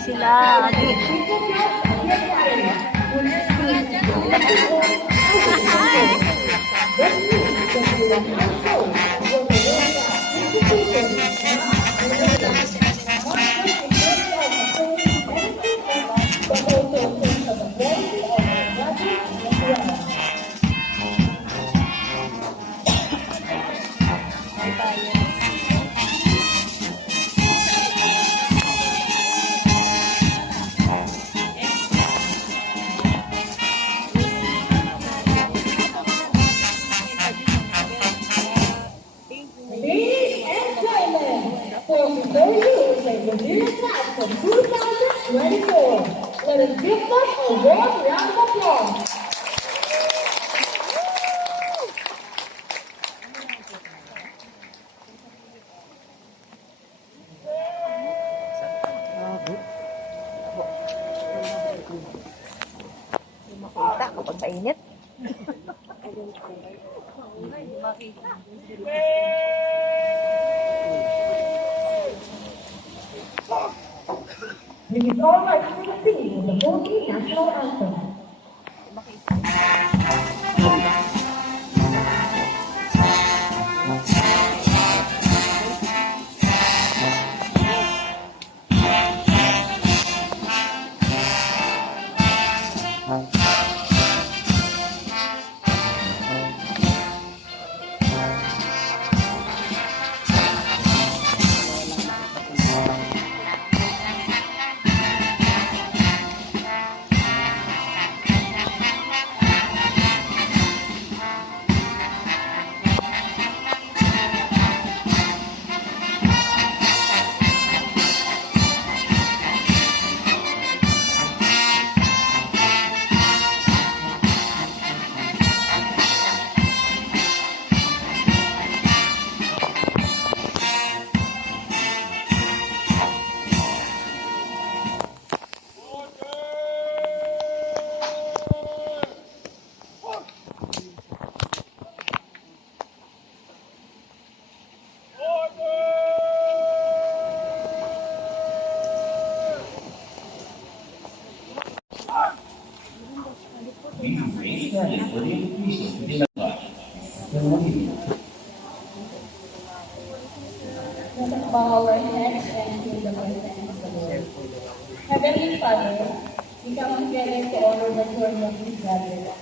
Sila. From 2024. Let us give them a warm round of applause. Makita kapag mainit. This is all right for the singing of the Philippine National Anthem. Bow our heads and to the presence of the Lord. Heavenly Father, we come together to honor the throne of this gathering.